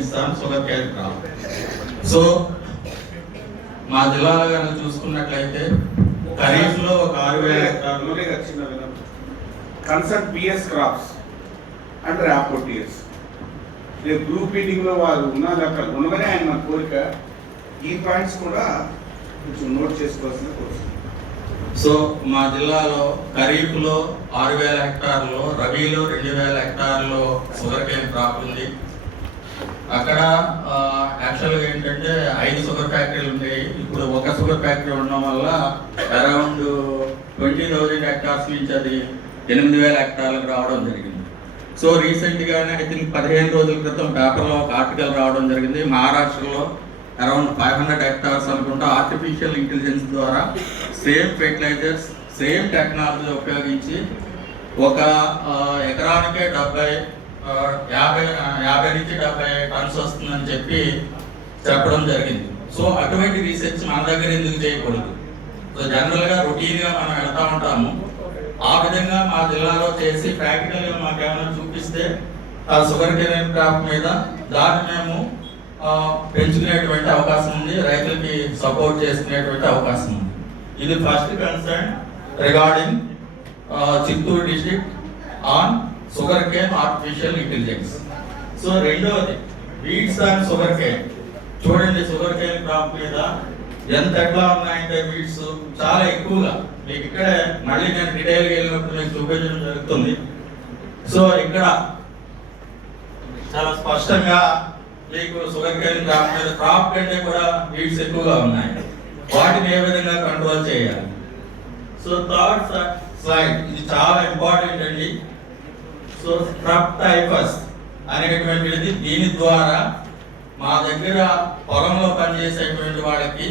Intelligence sugar cane crop. So మా జిల్లాలో కనుక చూసుకున్నట్లయితే ఖరీఫ్లో ఒక 6,000 హెక్టార్లు కన్సర్న్ పిఎస్ క్రాప్స్ అండ్ ర్యాపోటియర్స్ రేపు గ్రూప్ మీటింగ్లో వారు ఉన్నారు అక్కడ ఉండగానే ఆయన మన కోరిక ఈ పాయింట్స్ కూడా కొంచెం నోట్ చేసుకోవాల్సిన కోరిక. సో మా జిల్లాలో ఖరీఫ్లో 6,000 హెక్టార్లు, రబీలో 2,000 హెక్టార్లు షుగర్ కేన్ క్రాప్ ఉంది. అక్కడ యాక్చువల్గా ఏంటంటే 5 షుగర్ ఫ్యాక్టరీలు ఉన్నాయి. ఇప్పుడు ఒక షుగర్ ఫ్యాక్టరీ ఉండడం వల్ల అరౌండ్ 20,000 హెక్టార్స్ నుంచి అది 8,000 హెక్టార్లకు రావడం జరిగింది. సో రీసెంట్గానే ఐ థింక్ 15 రోజుల క్రితం పేపర్లో ఒక ఆర్టికల్ రావడం జరిగింది. మహారాష్ట్రలో అరౌండ్ 500 హెక్టార్స్ అనుకుంటా ఆర్టిఫిషియల్ ఇంటెలిజెన్స్ ద్వారా సేమ్ ఫెర్టిలైజర్స్, సేమ్ టెక్నాలజీ ఉపయోగించి ఒక ఎకరానికే 50 నుంచి 70 టన్స్ వస్తుందని చెప్పడం జరిగింది. సో అటువంటి రీసెర్చ్ మన దగ్గర ఎందుకు చేయకూడదు? సో జనరల్గా రొటీన్గా మనం వెళ్తూ ఉంటాము. ఆ విధంగా మా జిల్లాలో చేసి ప్రాక్టికల్గా మాకు ఏమైనా చూపిస్తే ఆ షుగర్ కేన్ క్రాప్ మీద దాన్ని మేము పెంచుకునేటువంటి అవకాశం ఉంది, రైతులకి సపోర్ట్ చేసుకునేటువంటి అవకాశం ఉంది. ఇది first concern regarding Chittoor district on sugar cane artificial intelligence. So రెండవది వీడ్స్ అండ్ షుగర్ కేన్. చూడండి షుగర్ కేన్ క్రాప్ మీద ఎట్లా ఉన్నాయంటే వీడ్స్ చాలా ఎక్కువగా మీకు ఇక్కడే మళ్ళీ నేను డీటెయిల్గా వెళ్ళినప్పుడు మీకు చూపించడం జరుగుతుంది. సో ఇక్కడ చాలా స్పష్టంగా మీకు షుగర్ కేన్ క్రాప్ మీద క్రాప్ కంటే కూడా వీడ్స్ ఎక్కువగా ఉన్నాయి. వాటిని ఏ విధంగా కంట్రోల్ చేయాలి? సో థర్డ్ స్లైడ్, ఇది చాలా ఇంపార్టెంట్ అండి. సో క్రాప్ టైఫస్ అనేటువంటిది దీని ద్వారా మా దగ్గర పొలంలో పనిచేసేటువంటి వాళ్ళకి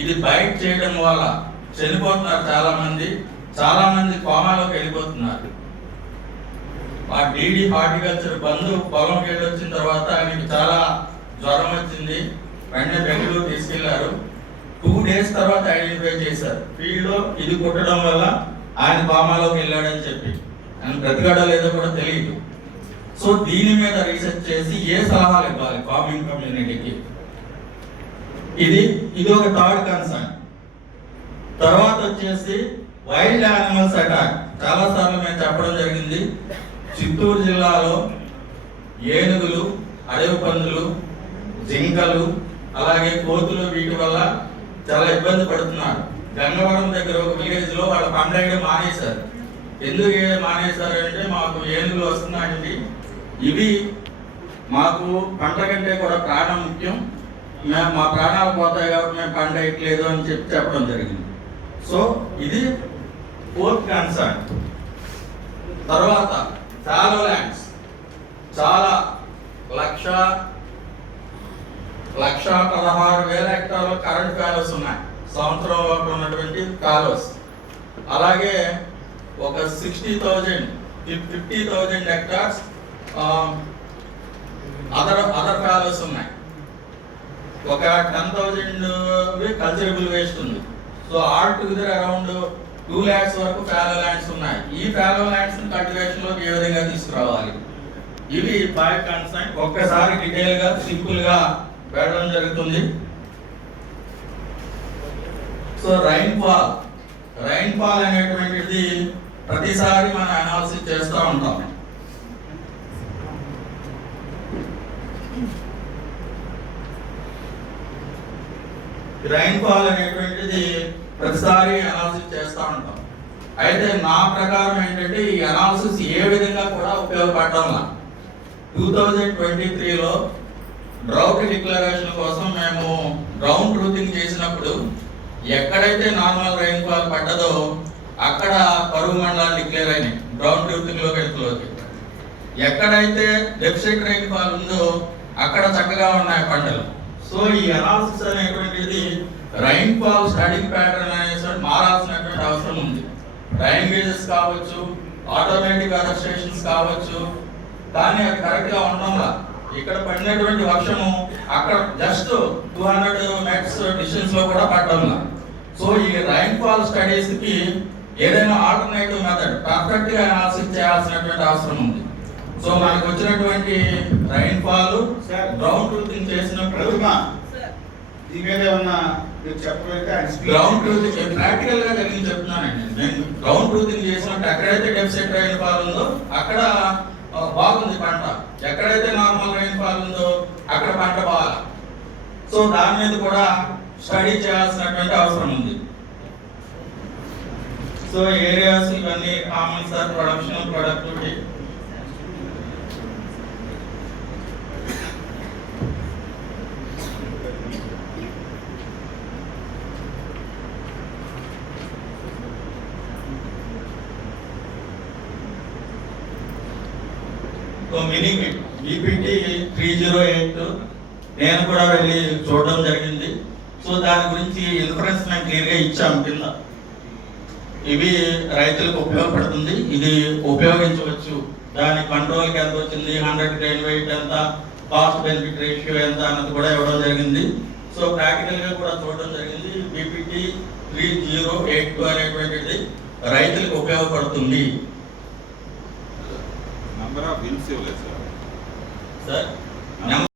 ఇది బైట్ చేయడం వల్ల చనిపోతున్నారు చాలా మంది కోమాలోకి వెళ్ళిపోతున్నారు. మా డీడీ హార్టికల్చర్ బంధు పొలం వెళ్ళి వచ్చిన తర్వాత ఆయనకి చాలా జ్వరం వచ్చింది. వెంటనే బెంగళూరు తీసుకెళ్లారు. 2 days తర్వాత ఐడెంటిఫై చేశారు ఫీల్డ్లో ఇది కుట్టడం వల్ల ఆయన కోమాలోకి వెళ్ళాడని చెప్పి. ఆయన బ్రతికాడో లేదో కూడా తెలియదు. సో దీని మీద రీసెర్చ్ చేసి ఏ సలహాలు ఇవ్వాలి ఫార్మింగ్ కమ్యూనిటీకి, ఇది ఒక థర్డ్ కన్సర్న్. తర్వాత వచ్చేసి వైల్డ్ యానిమల్స్ అటాక్. చాలా సార్లు మేము చెప్పడం జరిగింది, చిత్తూరు జిల్లాలో ఏనుగులు, అడవి పందులు, జింకలు, అలాగే కోతులు వీటి వల్ల చాలా ఇబ్బంది పడుతున్నారు. గంగవరం దగ్గర ఒక విలేజ్ లో వాళ్ళ పండగ మానేశారు. ఎందుకు మానేశారు అంటే మాకు ఏనుగులు వస్తున్నాయండి, ఇవి మాకు పంట కంటే కూడా ప్రాణం ముఖ్యం, మేము మా ప్రాణాలు పోతాయి కాబట్టి మేము పంట వేయట్లేదు అని చెప్పడం జరిగింది. సో ఇది ఫోర్త్ కన్సర్న్. తర్వాత ఫాలో ల్యాండ్స్, చాలా 1,16,000 హెక్టార్లు కరెంట్ ఫాలోస్ ఉన్నాయి సంవత్సరంలో ఉన్నటువంటి ఫాలోస్. అలాగే ఒక 50,000 హెక్టార్స్ అదర్ ఫాలోస్ ఉన్నాయి. ఒక 10,000 కల్చరబుల్ వేస్ట్ ఉంది. So all together around 2 lakhs వరకు ఫాలో ల్యాండ్స్ ఉన్నాయి. ఈ ఫాలో ల్యాండ్స్ కల్టివేషన్ లో ఏ విధంగా తీసుకురావాలి, ఇవి 5 కన్సర్న్. ఒక్కసారి డీటెయిల్ గా సింపుల్ గా పెట్టడం జరుగుతుంది. సో రైన్ ఫాల్ అనేటువంటిది ప్రతిసారి మనం అనాలిసిస్ చేస్తూ ఉంటాం. రైన్ ఫాల్ అనేటువంటిది ప్రతిసారి అనాలిసిస్ చేస్తూ ఉంటాం. అయితే నా ప్రకారం ఏంటంటే ఈ అనాలిసిస్ ఏ విధంగా కూడా ఉపయోగపడడంలా. 2023లో డ్రౌట్ డిక్లరేషన్ కోసం మేము గ్రౌండ్ ట్రూతింగ్ చేసినప్పుడు ఎక్కడైతే నార్మల్ రైన్ ఫాల్ పడ్డదో అక్కడ కరువు మండలాలు డిక్లేర్ అయినాయి గ్రౌండ్ ట్రూతింగ్ లోకి. ఎక్కడైతే డెఫిసిట్ రైన్ ఫాల్ ఉందో అక్కడ చక్కగా ఉన్నాయి పంటలు. సో ఈ అనాలిసిస్ అనేటువంటిది రైన్ ఫాల్ స్టడీ ప్యాటర్న్ అనేసి మారాల్సినటువంటి అవసరం ఉంది. రైన్ గేజెస్ కావచ్చు, ఆటోమేటిక్ వెదర్ స్టేషన్స్ కావచ్చు, కానీ అది కరెక్ట్ గా ఉండడంలా ఇక్కడ పడినటువంటి వర్షము అక్కడ జస్ట్ 200 meters డిస్టెన్స్ లో కూడా పడడంలా. సో ఈ రైన్ ఫాల్ స్టడీస్ కి ఏదైనా ఆల్టర్నేటివ్ మెథడ్ పర్ఫెక్ట్ గా అనాలిసిస్ చేయాల్సినటువంటి అవసరం ఉంది. సో మనకు వచ్చినటువంటి rain fall sir. Ground truthing చేసినప్పుడు ప్రతిమ దీని మీద ఏమన్నా మీరు చెప్పగలిగితే ఆయన speech- గ్రౌండ్ ట్రూతింగ్ ప్రాక్టికల్ గా జరిగింది చెప్తున్నానండి. నేను గ్రౌండ్ ట్రూతింగ్ చేసినప్పుడు ఎక్కడైతే డెఫిసిట్ రైన్ ఫాల్ ఉందో అక్కడ బాగుంది పంట, ఎక్కడైతే నార్మల్ రైన్ ఫాల్ ఉందో అక్కడ పంట బాగా. సో దాని మీద కూడా స్టడీ చేయాల్సినటువంటి అవసరం ఉంది. సో ఏరియాస్ ఇవన్నీ common sir, production, productivity. So mini BPT 308 నేను కూడా వెళ్ళి చూడడం జరిగింది. సో దాని గురించి ఇన్ఫరెన్స్ మేము క్లియర్గా ఇచ్చాం కింద. ఇవి రైతులకు ఉపయోగపడుతుంది, ఇది ఉపయోగించవచ్చు, దాని కంట్రోల్కి ఎంత వచ్చింది, 100 గ్రెయిన్ వెయిట్ ఎంత, కాస్ట్ బెనిఫిట్ రేషియో ఎంత అన్నది కూడా ఇవ్వడం జరిగింది. సో ప్రాక్టికల్గా కూడా చూడడం జరిగింది. బీపీటీ 3082 అనేటువంటిది రైతులకు ఉపయోగపడుతుంది. నంబర్ ఆఫ్ బిల్స్ ఇవ్వలేదు సార్. సార్